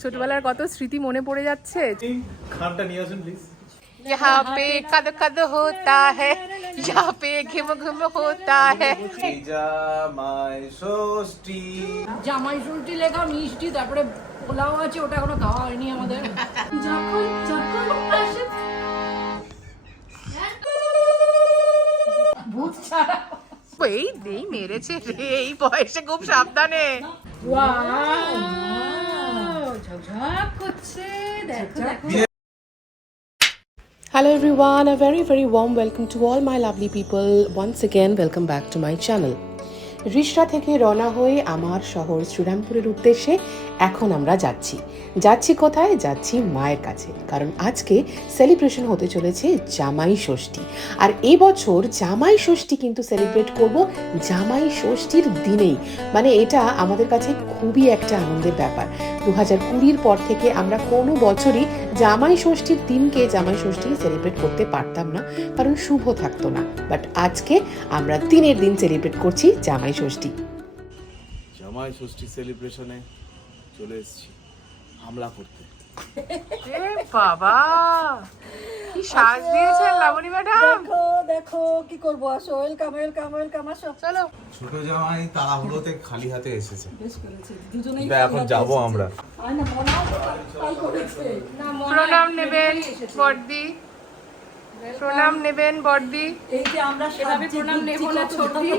ছোটবেলার কত স্মৃতি মনে পড়ে যাচ্ছে। খানটা নিয়ে আসুন প্লিজ। यहाँ पे कद कद होता है, यहाँ पे घिम घिम होता है। জামাই ষষ্ঠী। জামাই ষষ্ঠী লেখা মিষ্টি, তারপরে পোলাও আছে, ওটা এখনো খাওয়া হয়নি আমাদের। যখন যখন আসে ভূত ছাড়া এই মেরেছে রে, এই বয়সে খুব সাবধানে। ঝকঝক করছে, দেখো দেখো। Hello everyone, a very warm welcome to all my lovely people. Once again, welcome back to my channel. Rishra থেকে রওনা হয়ে আমার শহর শ্রীরামপুরের উদ্দেশ্যে এখন আমরা যাচ্ছি কোথায়? যাচ্ছি মায়ের কাছে, কারণ আজকে সেলিব্রেশন হতে চলেছে জামাই ষষ্ঠী। আর এবছর জামাই ষষ্ঠী কিন্তু সেলিব্রেট করব জামাই ষষ্ঠীর দিনেই, মানে এটা আমাদের কাছে খুবই একটা আনন্দের ব্যাপার। 2020 পর থেকে আমরা কোনো বছরই জামাই ষষ্ঠীর দিনকে জামাই ষষ্ঠী সেলিব্রেট করতে পারতাম না, কারণ শুভ থাকতো না। বাট আজকে আমরা দিনের দিন সেলিব্রেট করছি জামাই ষষ্ঠী। জামাই ষষ্ঠী সেলিব্রেশনে চলে এসেছি হামলা করতে। এ বাবা, কি সাজ দিয়েছেন লাবণী ম্যাডাম। দেখো দেখো কি করবো, আসো। ওয়েলকাম ওয়েলকাম ওয়েলকাম, আসো। চলো। ছোট জামাই তাড়াহুড়োতে খালি হাতে এসেছে। বেশ করেছে, দুজনেই। এখন যাব আমরা। আয় না, মনাও তো তাই করেছে। না, প্রণাম নেবেন বড়দি, প্রণাম নেবেন বড়দি। এই যে আমরা এভাবে প্রণাম নেব না, ছোটদি।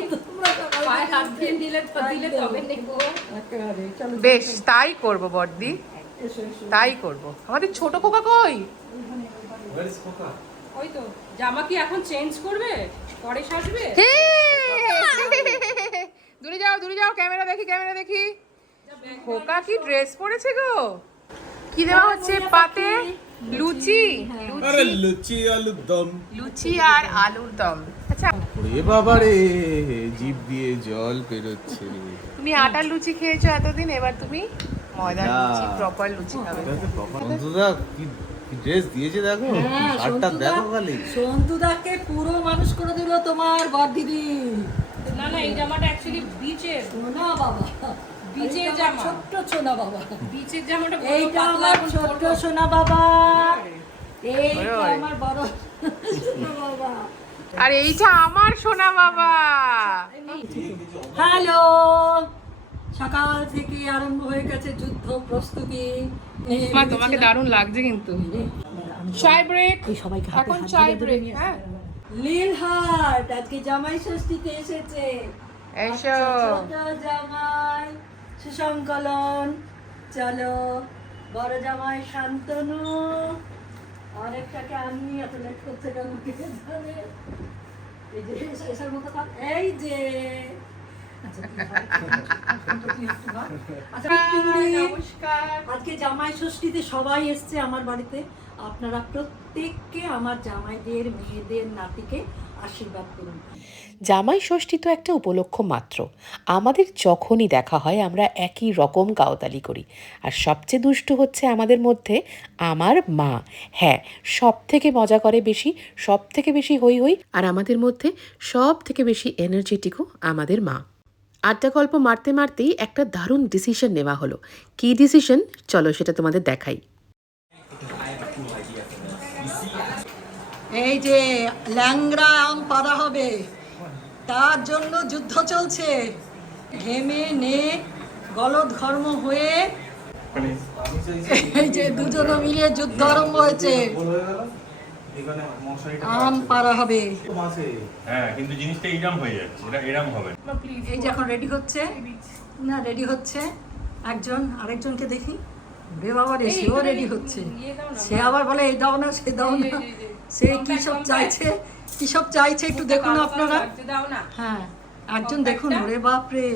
পায়ে হাত দিয়ে দিলে তবে নেব। একেবারে চলো। বেশ, তাই করব বড়দি, এসো এসো। তাই করব। আমাদের ছোট খোকা কই? ওই তো, জামা কি এখন চেঞ্জ করবে, পরে সাজবে? দূরে যাও, ক্যামেরা দেখি। খোকা কি ড্রেস পরেছে গো? কি দেওয়া হচ্ছে পাতে? লুচি আরে লুচি আলুর দম। লুচি আর আলুর দম। আচ্ছা, ওরে বাবা রে, জিভ দিয়ে জল বেরোচ্ছে রে। তুমি আটার লুচি খেয়েছো এতদিন, এবার তুমি ময়দার না। লুচি, প্রপার লুচি খাবে। বন্ধুরা কি ড্রেস দিয়েছে দেখো, শার্টটা দেখো খালি। সন্তুদাকে পুরো মানুষ করে দিল তোমার বর দিদি। না না, এই জামাটা অ্যাকচুয়ালি বিচের সোনা বাবা, বিচের এইটা জামা। আমার ছোট্ট সোনা বাবা। বিচের জামাটা বড় এইটা পাতলা, আমার এখন ছোট্ট ছোট। সোনা বাবা, এইটা ওরে। আমার বড় সোনা বাবা। আর এইটা আমার সোনা বাবা। হ্যালো, সকাল থেকে আরম্ভ হয়ে গেছে যুদ্ধ প্রস্তুতি। মা, তোমাকে দারুণ লাগছে কিন্তু। চাই ব্রেক, এই সবাইকে হাতে এখন হাত চাই ধরে ধরে ব্রেক। নিয়ে হ্যাঁ, লীলহাট আজকে জামাই ষষ্ঠীতে এসেছে। এসো। ছোট জামাই সুসংকলন, চলো। বড় জামাই শান্তনু, আরেকটাকে আমি এত লেট করছে কেন কে জানে। এই যে এসার মতো থাক, এই যে। আচ্ছা, নমস্কার। আজকে জামাই ষষ্ঠীতে সবাই এসছে আমার বাড়িতে। আপনারা প্রত্যেককে আমার জামাইদের, মেয়েদের, নাতিকে আশীর্বাদ করুন। জামাই ষষ্ঠী তো একটা উপলক্ষ মাত্র, আমাদের যখনই দেখা হয় আমরা একই রকম গাওতালি করি। আর সবচেয়ে দুষ্ট হচ্ছে আমাদের মধ্যে আমার মা। হ্যাঁ, সব থেকে মজা করে বেশি, সব থেকে বেশি হই হই, আর আমাদের মধ্যে সব থেকে বেশি এনার্জেটিকও আমাদের মা। আড্ডা গল্প মারতে মারতেই একটা দারুণ ডিসিশন নেওয়া হলো। কী ডিসিশন, চলো সেটা তোমাদের দেখাই। এই যে ল্যাংড়া আম পাড়া হবে, তার জন্য যুদ্ধ চলছে। ঘেমে নে গলদ ঘর্ম হয়ে এই যে দুজনে মিলে যুদ্ধ আরম্ভ হয়েছে। আম পাড়া হবে। হ্যাঁ, কিন্তু জিনিসটা এইরকম হয়ে যাচ্ছে, এটা এরকম হবে না। এই যে এখন রেডি হচ্ছে, না রেডি হচ্ছে একজন, আরেকজনকে দেখি। রে বাবা রে, সেও রেডি হচ্ছে। সে আবার বলে এই দাও না, সে দাও না। সে কি সব চাইছে একটু দেখুন আপনারা। দাও না। হ্যাঁ, একজন দেখুন। ওরে বাপ রে,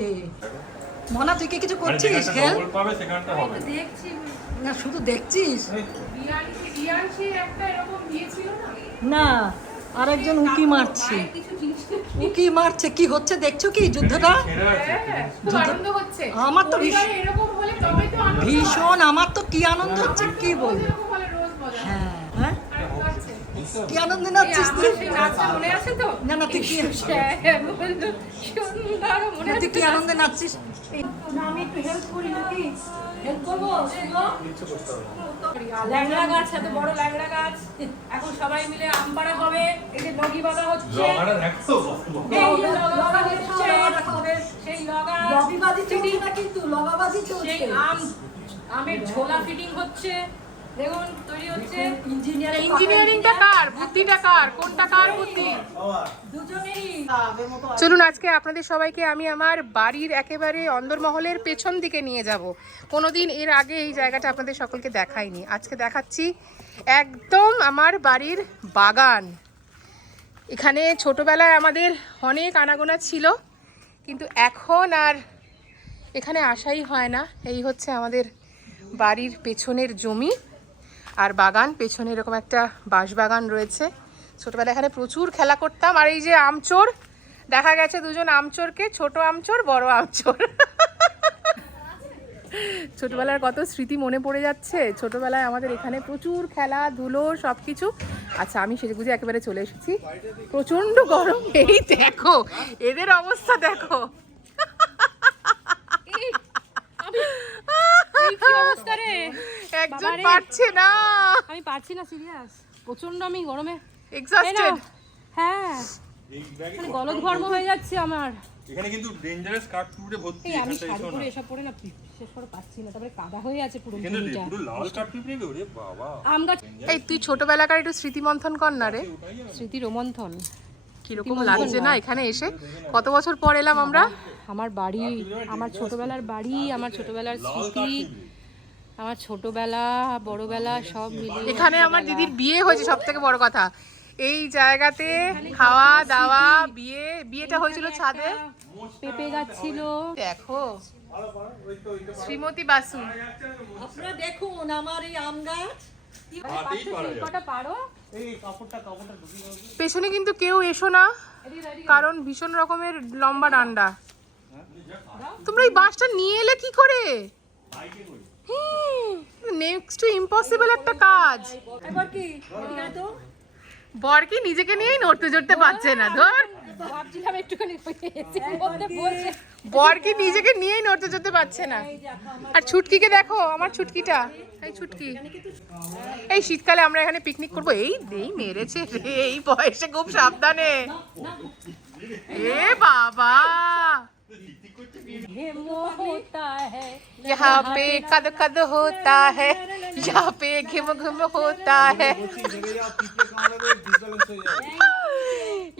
মনা তুই কি কিছু মানে করছিস? যেখানটা খেল double পাবে সেখানটা হবে না। দেখছি, না, শুধু দেখছিস রিয়াংশী একটা এরকম দিয়েছিল না, না। আরেকজন উকি মারছে, কিছু জিনিস উকি মারছে। কি হচ্ছে দেখছো কি যুদ্ধটা? ছেড়ে আছে, খুব আনন্দ হচ্ছে। আমার তো পরিবারে এরকম হলে তবে তো আনন্দ। ভীষণ, আমার তো কি আনন্দ হচ্ছে কি বলবো। এরকম হলে রোজ মজা। হ্যাঁ হ্যাঁ, আর একটা আছে। কি আনন্দে নাচছিস তুই? সেই নাচটা মনে আছে তো? না না তুই কি সুন্দর মনে তুই কি আনন্দে নাচছিস? না আমি একটু হেল্প করি নাকি? হেল্প করবো শুনো? ল্যাংড়া গাছ, এত বড় ল্যাংড়া গাছ, এখন সবাই মিলে আম পাড়া হবে। এই যে লগি বাঁধা হচ্ছে, জগাটা দেখো এই যে লগা হচ্ছে, সেই লগা লবিবাজি চলছে না কিন্তু লগাবাজি চলছে। সেই আমের ঝোলা ফিটিং হচ্ছে, দেখুন তৈরি হচ্ছে। ইঞ্জিনিয়ারিংটা কার, বুদ্ধিটা কার, কোনটা কার বুদ্ধি? দুজনেরই। চলুন আজকে আপনাদের সবাইকে আমি আমার বাড়ির একেবারে অন্দরমহলের পেছন দিকে নিয়ে যাব। কোনোদিন এর আগে এই জায়গাটা আপনাদের সকলকে দেখাইনি, আজকে দেখাচ্ছি। একদম আমার বাড়ির বাগান। এখানে ছোটবেলায় আমাদের অনেক আনাগোনা ছিল, কিন্তু এখন আর এখানে আসাই হয় না। এই হচ্ছে আমাদের বাড়ির পেছনের জমি আর বাগান। পেছনে এরকম একটা বাঁশবাগান রয়েছে। ছোটবেলায় এখানে প্রচুর খেলা করতাম। আর এই যে আমচোর, দেখা গেছে দুজন আমচোরকে, ছোট আমচোর, বড় আমচোর। ছোটবেলার কত স্মৃতি মনে পড়ে যাচ্ছে। ছোটবেলায় আমাদের এখানে প্রচুর খেলাধুলো সব কিছু। আচ্ছা, আমি সেজেগুজে একেবারে চলে এসেছি। প্রচণ্ড গরম। এই দেখো এদের অবস্থা, দেখো। এই কি অবস্থা রে? একজন পারছে না। আমি পারছি না, সিরিয়াস। প্রচন্ড আমি গরমে এক্সস্টেড। হ্যাঁ, মানে গলদঘর্ম হয়ে যাচ্ছে আমার। এখানে কিন্তু ডেঞ্জারাস কাঠপুরে ভর্তি। এই আমি এখানটা শাড়ি এসো পরে না। এসব পরে না শেষ করে পাচ্ছি না, তারপরে কাদা হয়ে আছে পুরো কিন্তু জমিটা। পুরো লাল কাঠপুরে গো রে বাবা। আম গাছ। এই তুই ছোটবেলাকার একটু স্মৃতি মন্থন কর না রে। স্মৃতি রোমন্থন। কিরকম লাগছে না এখানে এসে? কত বছর পর এলাম আমরা। আমার বাড়ি, আমার ছোটবেলার বাড়ি, আমার ছোটবেলার স্মৃতি, আমার ছোটবেলা বড়বেলা সব মিলিয়ে এখানে আমার দিদির বিয়ে হয়েছে, সব থেকে বড় কথা। এই জায়গাতে খাওয়া দাওয়া, বিয়েটা হয়েছিল ছাদে। পেঁপে গাছ ছিল। দেখো শ্রীমতী বাসু। আপনারা দেখুন আমার এই আম গাছ। হাতেই পারা যায়। কটা পারো? পেছনে কিন্তু কেউ এসো না, কারণ ভীষণ রকমের লম্বা ডান্ডা। তোমরা এই বাঁশটা নিয়ে এলে কি করে? নেক্সট টু ইম্পসিবল একটা কাজ। এবার কি এদিকে আয় তো। বর কি নিজেকে নিয়েই নড়তে চড়তে পারছে না। ধর, ভাবছিলাম একটুখানি এসির মধ্যে বসে। বর কি নিজেকে নিয়েই নড়তে চড়তে পারছে না। আর ছুটকিকে দেখো, আমার ছুটকিটা, এই ছুটকি। এই শীতকালে আমরা এখানে পিকনিক করবো। এই মেরেছে রে, এই বয়সে খুব সাবধানে। এ বাবা, होता है यहाँ पे कद कद होता है, यहाँ पे घिम घिम होता है,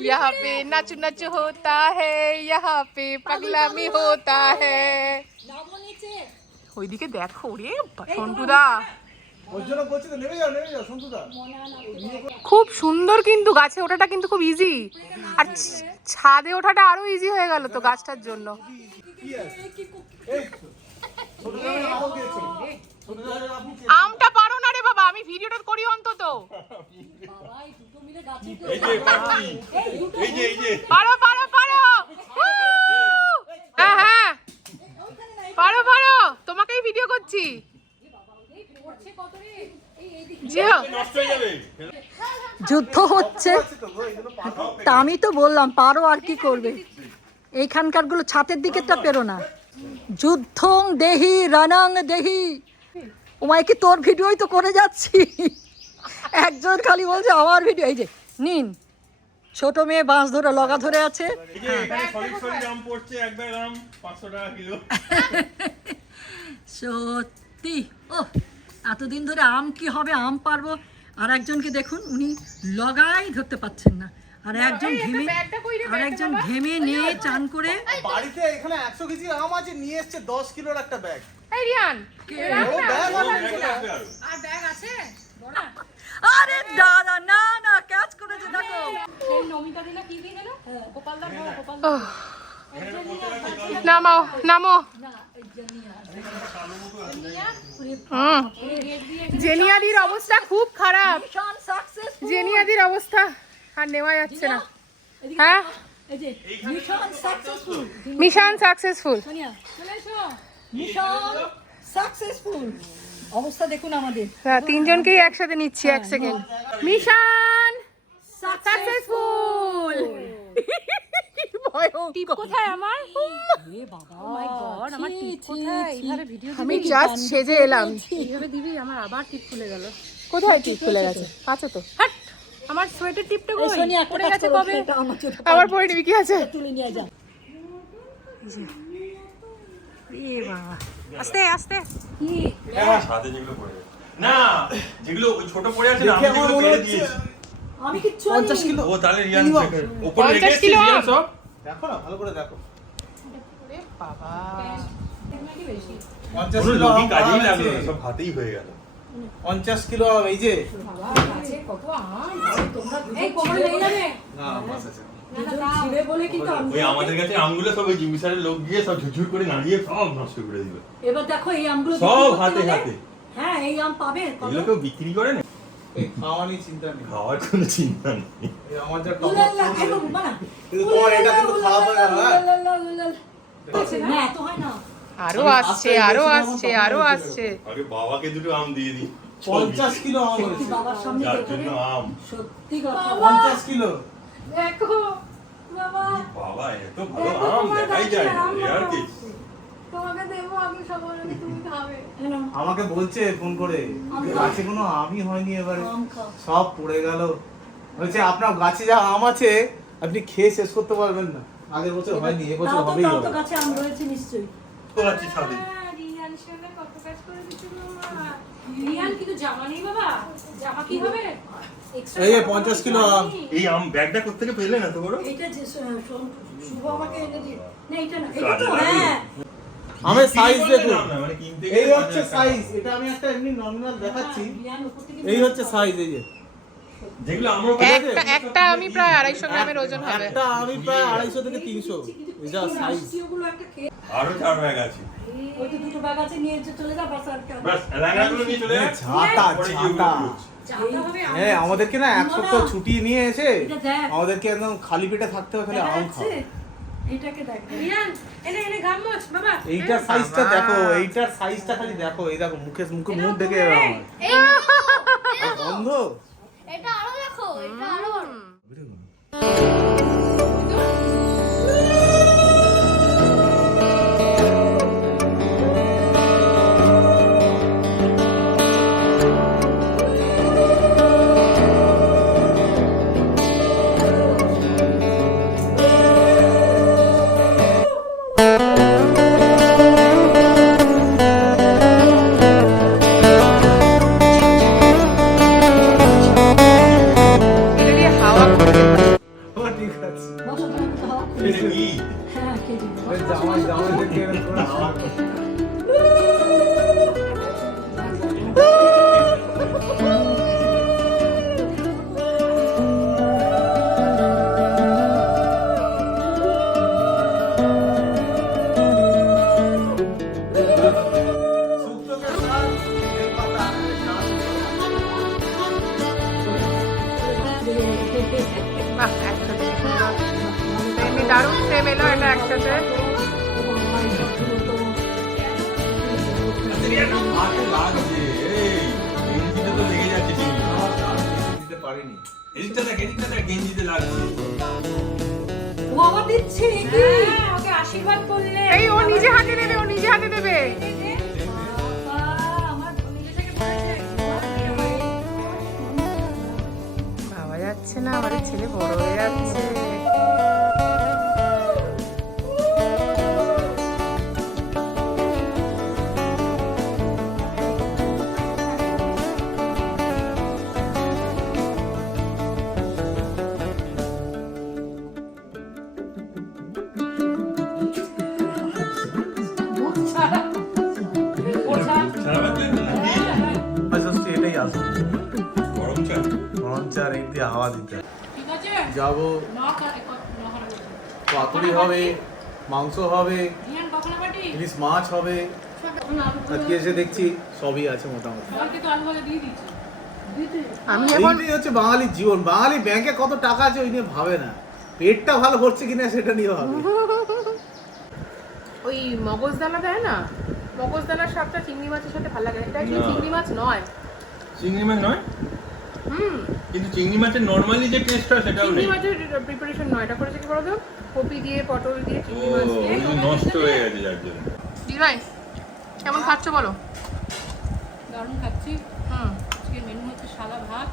यहाँ पे नच नच होता है, यहाँ पे पगलामी होता है। ওইদিকে দেখো রে সন্টুদা, খুব সুন্দর। কিন্তু গাছে ওঠাটা কিন্তু খুব ইজি, আর ছাদে ওঠাটা আরো ইজি হয়ে গেল তো গাছটার জন্য। আমটা পারো না রে বাবা, আমি ভিডিওটা করি অন্তত। এই যে পাচ্ছি। এই যে পারো পারো পারো। হ্যাঁ হ্যাঁ পারো পারো, তোমাকেই ভিডিও করছি। নষ্ট হয়ে যাবে। যুদ্ধ হচ্ছে, তা আমি তো বললাম পারো, আর কি করবে। এইখানকার গুলো ছাতের দিকেরটা পেরো না। যুদ্ধং দেহি রণং দেহি। ওমায় কি তোর ভিডিওই তো করে যাচ্ছি। একজন খালি বলছে আমার ভিডিও। এই যে নিন, ছোট মেয়ে বাঁশ ধরে লগা ধরে আছে। এই যে এখানে সলিড আম পড়ছে, এক ব্যাগ আম 500 টাকা কিলো। সত্যি ও, এতদিন ধরে আম কি হবে, আম পারবো। আর একজনকে দেখুন, উনি লগাই ধরতে পাচ্ছেন না। আর একজন ঘেমে নিয়ে চান করে বাড়িতে এখানে 100 কেজি আম আছে, নিয়ে এসেছে 10 কিলোর একটা ব্যাগ। এই রিয়ান, আর ব্যাগ আছে বড়। আরে দাদা না না ক্যাচ করেছে দেখো। সেই নমিতা দিনা কি দিয়ে দিল? গোপালদার বড় গোপাল। নামাও নামো। জেনিয়াদির অবস্থা খুব খারাপ। Mission success. জেনিয়াদির অবস্থা আর নেওয়া যাচ্ছে না। হ্যাঁ, এই যে mission successful. Mission successful. Sonia চলে এসো। Mission successful. অবস্থা দেখুন আমাদের। তিনজনকেই একসাথে নিচ্ছি, এক সেকেন্ড। মিশন সাকসেসফুল টিপ কোথায় আমার? এ বাবা ও মাই গড, আমার টিপ কোথায়? এইভাবে ভিডিও আমি জাস্ট সেজে এলাম। এইভাবে দিবি, আমার আবার টিপ খুলে গেল। কোথায় টিপ খুলে গেছে? আছে তো। হাট, আমার সোয়েটার টিপটা কই? সোনি একটা পড়ে কাজ গেছে করো, কবে? এটা আমার চোখে আবার পরে নিবি, কি আছে? তুলে নিয়ে যা। এ বাবা, আস্তে আস্তে। কি সাথে যেগুলো পড়ে আছে। না, যেগুলো ওই ছোট পড়ে আছে না, আমি যেগুলো পেরে দিয়েছি। আমি কিচ্ছু 50 কিলো। ও তাহলে রিয়ান উপরে 50 রেখেছি কিলো রিয়ান আম। সব। দেখো না, ভালো করে দেখো। বাবা 50 কোনো কিলো লোকই আম কাজেই আছে। লাগলো না, সব হাতেই হয়ে গেল। 50 কিলো আম, এই যে। কত আম! তোমরা এই কোমরে লেগে যাবে। না, মাছ আছে। ছিঁড়ে বলে কিন্তু আমি ওই আমাদের কাছে আমগুলো সব ওই জিমিসারের লোক গিয়ে সব ঝুরঝুর করে নাড়িয়ে সব নষ্ট করে দিল। এবার দেখো এই আমগুলো সব বিক্রি করতে হাতে হলে- হাতে। হ্যাঁ এই আম পাবে কত? এগুলো কেউ বিক্রি করে না, এই খাওয়া নিয়ে চিন্তা নেই। খাওয়ার কোনো চিন্তা নেই। এই আমার যা টক উলাল্লা, এই বাবু, বানা। কিন্তু তোমার এটা কিন্তু খাওয়া হয়ে গেল, হ্যাঁ? উলাল্লা, উলাল্লা। না এত হয় না। আরো আসছে, আরো আসছে, আরো আসছে। আগে বাবাকে দুটো আম দিয়ে দিই। 50 কিলো আম সত্যি হয়েছে। বাবার সামনে যার দেখবে। জন্য আম। সত্যি কথা 50 কিলো। দেখো বাবা, বাবা এত ভালো আম দেখাই যায় না, রেয়ার কেস। তোমাকে দেবো আমি সবার আগে, তুমি খাবে। এনো, আমাকে বলছে ফোন করে গাছে কোনো আমই হয়নি এবারে, আম খাও। সব পড়ে গেল। বলছে আপনার গাছে যা আম আছে আপনি খেয়ে শেষ করতে পারবেন না। আগের বছর হয়নি, এবছর তাও তো হবেই তাও তো হবে। গাছে আম রয়েছে নিশ্চয়ই। তো আছে সাথে। রিয়ান সঙ্গে কত কাজ করে দিচ্ছ বাবা। রিয়ান কিন্তু জামা নেই বাবা, জামা কি হবে? Extra এই যে জামা 50 কাপড় কিলো আম। নেই। এই আম ব্যাগটা কোত্থেকে পেলে না তো বড়? এইটা যে শুভ আমাকে এনে দিয়ে না এটা না এটা তো হ্যাঁ আমের সাইজ দেখুন, মানে কিনতে এই গেলে হচ্ছে 50 টাকা। সাইজ। এটা আমি একটা এমনি নরমাল দেখাচ্ছি। বিয়ান উপর থেকে এই হচ্ছে সাইজ, এই যে যেগুলো আমরা একটা আমি প্রায় 250 গ্রামের ওজন হবে। একটা আমি প্রায় 250 থেকে 300, এটা সাইজ। ওগুলো একটা খেয়ে আরো 4 ব্যাগ আছে। ওই তো দুটো ব্যাগ আছে নিয়ে চলে যা বাস আর বাস ল্যাংড়াগুলো নিয়ে চলে যা। ঝাঁটা পরে গিয়ে ঝাঁটা। উঠবো। জামা হবে আম। হ্যাঁ, আমাদেরকে না এক সপ্তাহ ছুটি নিয়ে এসে এটা দেখ। আমাদেরকে একদম খালি পেটে থাকতে হবে, খালি দেখা আম যাচ্ছে খাও। এইটাকে দেখ রিয়ান এনে এনে গাম মোছ বাবা। এইটার সাইজটা দেখো, এইটার সাইজটা খালি দেখো। এই দেখো মুখে মুখ দেখে আমার আর গন্ধ। এটা আরো দেখো, এটা আরো বড়। এটা দিয়ে হাওয়া করতে হয়। ও ঠিক আছে। বসো তুমি খাও এটা কি? হ্যাঁ খেয়ে দিবি ওই জামাই দেখে এরকম করে হাওয়া করছে। শুক্তোকে শাক, বেলপাতা, শাক। বাহ, একসাথে কি সুন্দর। এমনি দারুণ ফ্রেম এলো এটা একসাথে। হাতে লাগছে। এই, গেঞ্জিতে তো লেগে যাচ্ছে ঠিকই। দিতে পারিনি। এদিকটা দেখ, গেঞ্জিতে লাগছে। ও আবার দিচ্ছে কি হ্যাঁ, ওকে আশীর্বাদ করলে। এই ও নিজে হাতে দেবে, ও নিজে হাতে দেবে। বাবা আমার নিজে থেকে বলেছে, ভাবা যাচ্ছে না, আমাদের ছেলে বড় হয়ে যাচ্ছে। সারা রাত চলবে নাকি? ষষ্ঠী এটাই আসবে। গরম চা। গরম চার এই দিয়ে হাওয়া দিতে ঠিক আছে যাবো। পাতুরি হবে, মাংস হবে, রিয়ান কখন পার্টি? ইলিশ মাছ হবে। আজকে এসে দেখছি সবই আছে মোটামুটি। সবাইকে তো আলু ভাজা দিয়ে দিচ্ছি। আমি এখন এইটাই হচ্ছে বাঙালির জীবন। বাঙালি ব্যাংকে কত টাকা আছে ওই নিয়ে ভাবে না, পেটটা ভালো ভরছে কিনা সেটা নিয়ে ভাবে। ওই মগজদানা দেয় না, মগজদানার স্বাদটা চিংড়ি মাছের সাথে ভালো লাগে। এটা কি না। চিংড়ি মাছ নয়, চিংড়ি মাছ নয়? কিন্তু চিংড়ি মাছের নরমালি যে টেস্ট হয় সেটাও চিংড়ি নেই। মাছের প্রিপারেশন নয়, এটা করেছে কি বলতো, কপি দিয়ে, পটল দিয়ে ও চিংড়ি মাছ দিয়ে। ওই নষ্ট হয়ে গেছে যার জন্য। দিদিভাই কেমন খাচ্ছ বলো? দারুণ খাচ্ছি। আজকের মেনু হচ্ছে সাদা ভাত,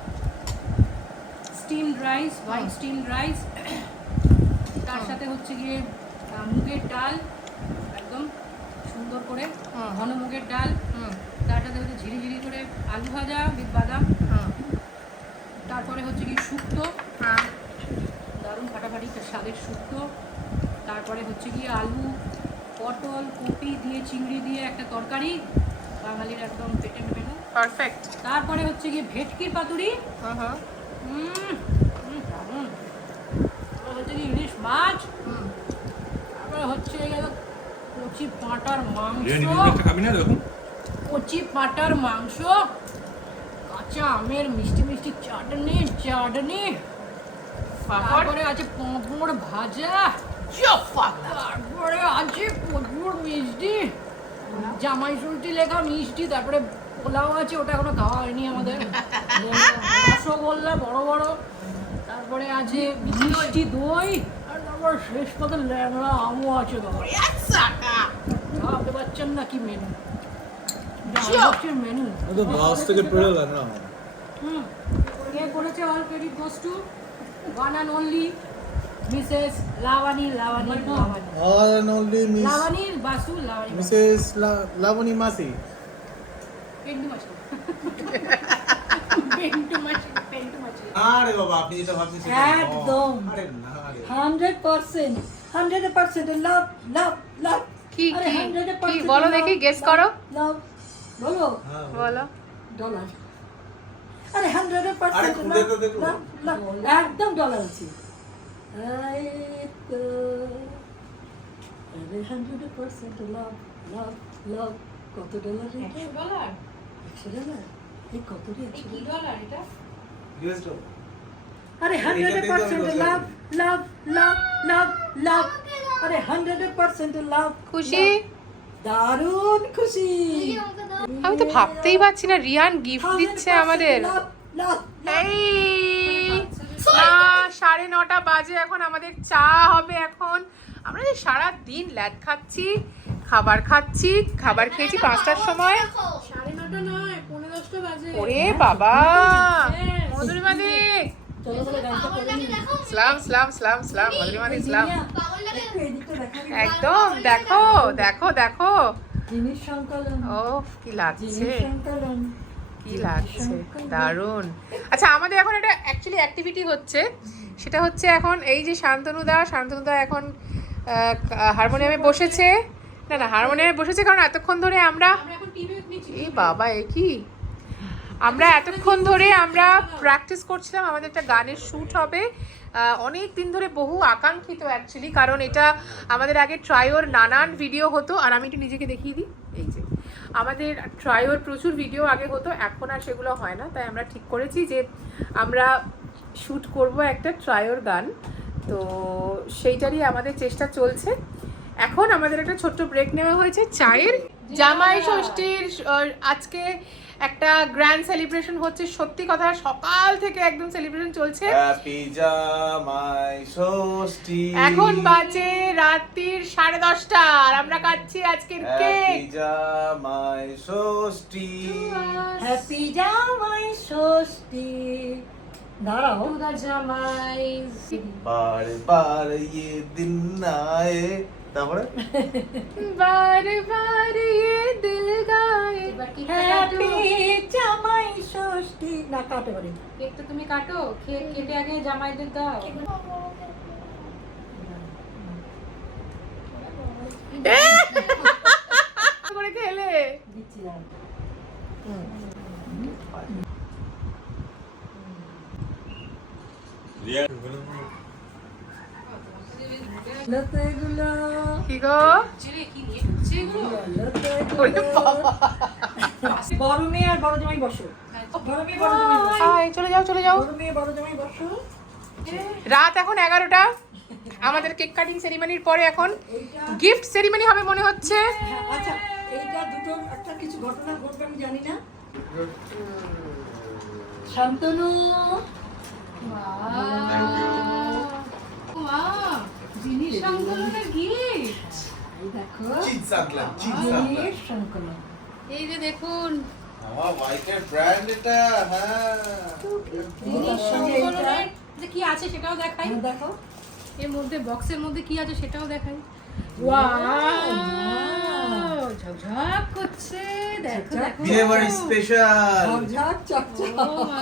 steamed rice, white steamed rice, তার সাথে হচ্ছে গিয়ে মুগের ডাল, একদম সুন্দর করে ঘন মুগের ডাল, তার সাথে হচ্ছে ঝিরি ঝিরি করে আলু ভাজা বিট বাদাম, তারপরে হচ্ছে কি শুক্তো, দারুণ ফাটাফাটি স্বাদের শুক্তো, তারপরে হচ্ছে গিয়ে আলু পটল কপি দিয়ে চিংড়ি দিয়ে একটা তরকারি, বাঙালির একদম পেটের মেনু। পারফেক্ট। তারপরে হচ্ছে গিয়ে ভেটকির পাতুরি, দারুণ। তারপরে হচ্ছে কি ইলিশ মাছ, তারপরে হচ্ছে গেলো কচি পাঁটার মাংস, খাবি না দেখুন। কচি পাঁটার মাংস, কাঁচা আমের মিষ্টি মিষ্টি চাটনি, তারপরে আছে পাঁপড় ভাজা, তারপরে আছে প্রচুর মিষ্টি, জামাই ষষ্ঠী লেখা মিষ্টি, তারপরে পোলাও আছে, ওটা এখনো খাওয়া হয়নি আমাদের, রসগোল্লা বড় বড়, তারপরে আছে মিষ্টি দই, আর তারপর শেষ পথে ল্যাংড়া আমও আছে। ভাবতে পারছেন না কি মেনু, মেনু। বাস থেকে পড়ে গেল না। কে করেছে all credit goes to one and only Mrs Labani Basu Labani Mrs Labani মাসি। পেন্টু মাছি। আরে বাবা আপনি যেটা ভাবছেন সেটা একদম। আরে না রে। 100% লাভ লাভ লাভ। কি আরে কি 100% কি বলো দেখি, গেস করো। লাভ বলো বলো। ডলার। আরে 100% আরে খুলে তো দেখো। লাভ লাভ একদম ডলার আছে। এই তো আরে 100% লাভ লাভ লাভ। কত ডলার এটা? $100 $100 এই কত রে? কি ডলার এটা? US dollar. আরে 100% লাভ লাভ লাভ লাভ লাভ। আরে 100% লাভ। খুশি? দারুণ খুশি। আমি তো ভাবতেই পারছি না রিয়ান গিফট দিচ্ছে আমাদের। লাভ লাভ। এই না 9:30 বাজে, এখন আমাদের চা হবে। এখন আমরা যে সারা দিন ল্যাড খাচ্ছি, খাবার খেয়েছি 5টার সময়। 9:30 নয়, 9:45 বাজে। ওরে বাবা মধুরিমা দি, চলো বলে গানটা করে নি। সালাম সালাম সালাম সালাম মধুরিমা দি সালাম। একটু এদিকটা দেখাবি। একদম দেখো দেখো দেখো, জিনিস সংকলন। ও কি লাগছে, জিনিস সংকলন। কি লাগছে, দারুণ। আচ্ছা আমাদের এখন একটা অ্যাকচুয়ালি অ্যাক্টিভিটি হচ্ছে, সেটা হচ্ছে এখন এই যে শান্তনুদা এখন হারমোনিয়ামে বসেছে, না হারমোনিয়ামে বসেছে, কারণ এতক্ষণ ধরে আমরা এখন টিভি নিচ্ছি। এই বাবা এ কি, আমরা এতক্ষণ ধরে আমরা প্র্যাকটিস করছিলাম, আমাদের একটা গানের শ্যুট হবে অনেক দিন ধরে, বহু আকাঙ্ক্ষিত অ্যাকচুয়ালি, কারণ এটা আমাদের আগে ট্রায়োর নানান ভিডিও হতো। আর আমি একটু নিজেকে দেখিয়ে দিই, এই যে আমাদের ট্রায়োর প্রচুর ভিডিও আগে হতো, এখন আর সেগুলো হয় না। তাই আমরা ঠিক করেছি যে আমরা শ্যুট করব একটা ট্রায়োর গান, তো সেইটারই আমাদের চেষ্টা চলছে। এখন আমাদের একটা ছোট্ট ব্রেক নেওয়া হয়েছে চায়ের। জামাই ষষ্ঠীর আজকে একটা গ্র্যান্ড সেলিব্রেশন হচ্ছে, সত্যি কথা সকাল থেকে একদম সেলিব্রেশন চলছে। হ্যাপি জামাই ষষ্ঠী। এখন বাজে রাত্রির 10:30 আর আমরা খাচ্ছি আজকের কেক। হ্যাপি জামাই ষষ্ঠী। হ্যাপি জামাই ষষ্ঠী। দাঁড়াও। জামাই বার বার ये दिन आए, তারপরে বার বার ये दिल गाए। হ্যাপি জামাই ষষ্ঠী। না কাটে করে। কেকটা তুমি কাটো, কেটে আগে জামাইদের দাও। করে খেলে দিচ্ছি দাও। লতেগুলো কি গো, ছেলে কি নিয়ে ঢুকছে এগুলো? ওরে বাবা। বড় মেয়ে আর বড় জামাই বসো। বড় মেয়ে বড় জামাই বসো। আয়, চলে যাও চলে যাও। বড় মেয়ে বড় জামাই বসো। রাত এখন 11টা, আমাদের কেক কাটিং সেরিমনির পরে এখন গিফট সেরিমনি হবে মনে হচ্ছে। হ্যাঁ, আচ্ছা এইটা দুটো একটা কিছু ঘটনা ঘটবে আমি জানি না। শান্তনু জিনিস সংকলনের গিফট। এই দেখো চিজ আনলাম, চিজ জিনিস সংকলন। এই যে দেখুন আমার ওয়াইফের ব্র্যান্ড এটা, হ্যাঁ। জিনিস সঙ্গে সংকলনের যে কি আছে সেটাও দেখাই, এই দেখো এর মধ্যে বক্সের মধ্যে কি আছে সেটাও দেখাই। ওয়াও, ঝকঝক করছে, দেখো দেখো। বিয়েবাড়ি স্পেশাল। ঝকঝক চকচক। ও মা,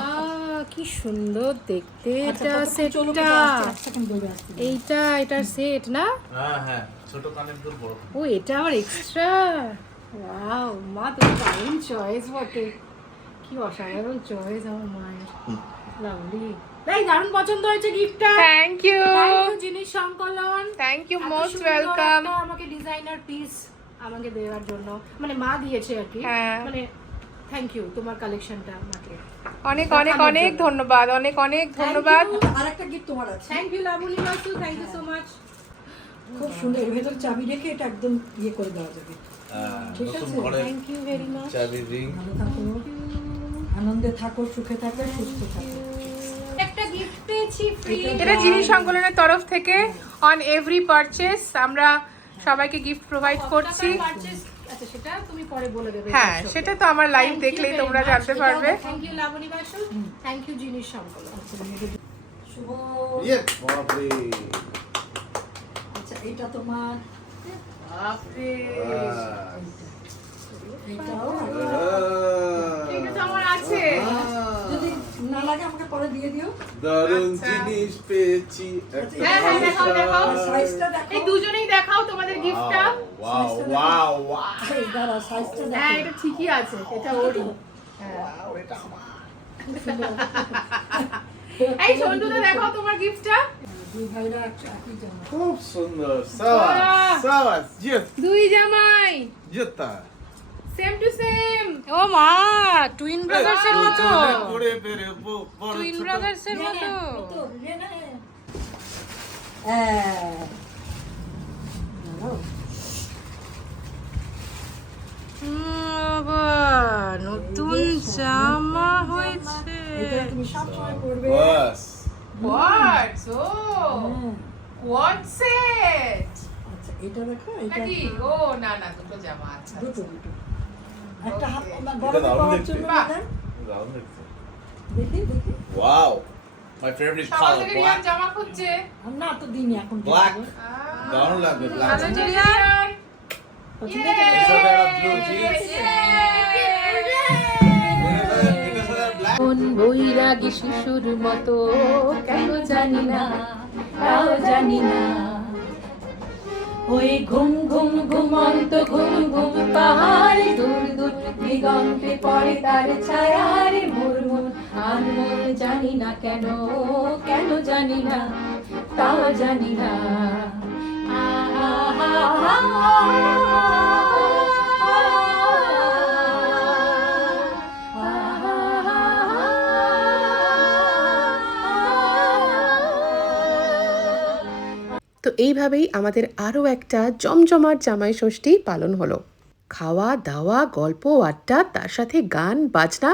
কি সুন্দর দেখতে আচ্ছা, এটা কতক্ষণ চলবে? সেটটা। এক সেকেন্ড বলে আসছি। এইটা এটার সেট না? হ্যাঁ হ্যাঁ, ছোট কানের দুল, বড় কানের। ও এটা আবার এক্সট্রা। ওয়াও, মা তো দারুণ চয়েস বটে, কি অসাধারণ চয়েস আমার মায়ের। লাভলি, তাই দারুণ পছন্দ হয়েছে গিফটটা। থ্যাংক ইউ, জিনিস সংকলন, থ্যাংক ইউ, এত মোস্ট সুন্দর ওয়েলকাম। একটা আমাকে ডিজাইনার পিস আমাকে দেওয়ার জন্য, মানে মা দিয়েছে আর কি। হ্যাঁ। মানে থ্যাংক ইউ তোমার কালেকশনটা আমাকে। অনেক অনেক অনেক ধন্যবাদ, অনেক অনেক ধন্যবাদ। আরেকটা গিফট তোমার আছে। Thank you Labani Basu, thank you so much. খুব সুন্দর, এর ভেতর চাবি রেখে এটা একদম ইয়ে করে দেওয়া যাবে। ঠিক নতুন আছে, ঘরের থ্যাংক ইউ ভেরি মাচ। চাবির রিং। ভালো থাকো, আনন্দে থাকো, সুখে থাকো, সুস্থ থাকো। একটা গিফট পেয়েছি ফ্রি। এটা জিনিস সংকলনের তরফ থেকে অন এভরি পারচেস আমরা সবাইকে গিফট প্রোভাইড করছি। আচ্ছা, সেটা তুমি পরে বলে দেবে। হ্যাঁ, সেটা তো আমার লাইভ দেখলেই তোমরা জানতে পারবে। Thank you Labani Basu, thank you জিনিস সংকলন। শুভ। ইয়ে বাপরে। আচ্ছা, এটা তোমার, বাপরে, এইটাও। এটা তো আমার আছে। যদি না লাগে আমাকে পরে দিয়ে দিও। দারুণ আচ্ছা। জিনিস পেয়েছি। একটা হ্যাঁ, হ্যাঁ, দেখাও, দেখাও। সাইজটা দেখো। এই দুজনেই দেখাও তোমাদের গিফটটা। Wow wow wow. এই দাঁড়া, সাইজটা হ্যাঁ, দেখো। এটা ঠিকই আছে, এটা ওরই। এই সন্টুদা দেখাও তোমার গিফটটা। দুই ভাইরা একই জামা। খুব সুন্দর। সাবাস সাবাস। জিত দুই জামাই জিততা। Same to same. ও মা, টুইন ব্রাদার্সের মতো, পড়ে বেরে বড় টুইন ছোট। ব্রাদার্সের মতো। তো, রে না। হ্যাঁ। দাঁড়াও। বাবা, নতুন জামা হয়েছে। এটা তুমি সবসময় পরবে। বাস। হোয়াটস ও হ্যাঁ। হোয়াটস ইট? আচ্ছা, এটা দেখো, এটা নাকি ও না না, দুটো জামা আছে। দুটো। একটা হাত Okay. গরমে দারুণ পাওয়ার দেখতে। জন্য বাহ। দেন। দারুণ দেখতে। দেখি দেখি। ওয়াও। মাই ফেভারিট সকাল কালার থেকে রিয়ান ব্ল্যাক। জামা খুঁজছে। আর না তো দিনই এখন দিয়ে ব্ল্যাক। দেবো। দারুণ লাগবে ব্ল্যাক। ভালো যে রিয়ান। পছন্দ Yay! হয়েছে? এর সাথে একটা ব্লু জিন্স। এটার সাথে ব্ল্যাক। কোন বৈরাগী শিশুর মতো কেন জানি না, তাও জানি না, ওই ঘুম ঘুম ঘুমন্ত ঘুম ঘুম পাহাড় দূর দূর দিগন্তে পড়ে তার ছায়ার মুরমুর আনমন জানি না কেন, কেন জানি না, তাও জানি না। তো এইভাবেই আমাদের আরও একটা জমজমাট জামাই ষষ্ঠী পালন হলো। খাওয়া দাওয়া, গল্প আড্ডা, তার সাথে গান বাজনা,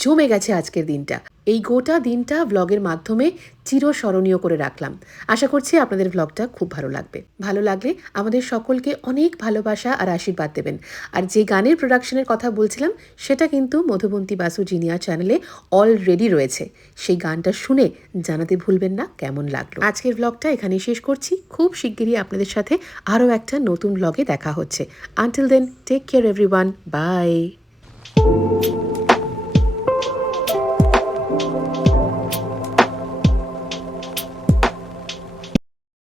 জমে গেছে আজকের দিনটা। এই গোটা দিনটা ব্লগের মাধ্যমে চিরস্মরণীয় করে রাখলাম। আশা করছি আপনাদের ব্লগটা খুব ভালো লাগবে। ভালো লাগলে আমাদের সকলকে অনেক ভালোবাসা আর আশীর্বাদ দেবেন। আর যে গানের প্রোডাকশনের কথা বলছিলাম সেটা কিন্তু মধুবন্তী বাসু জিনিয়া চ্যানেলে অলরেডি রয়েছে। সেই গানটা শুনে জানাতে ভুলবেন না কেমন লাগলো। আজকের ব্লগটা এখানেই শেষ করছি। খুব শিগগিরই আপনাদের সাথে আরও একটা নতুন ব্লগে দেখা হচ্ছে। Until then, take care everyone, by.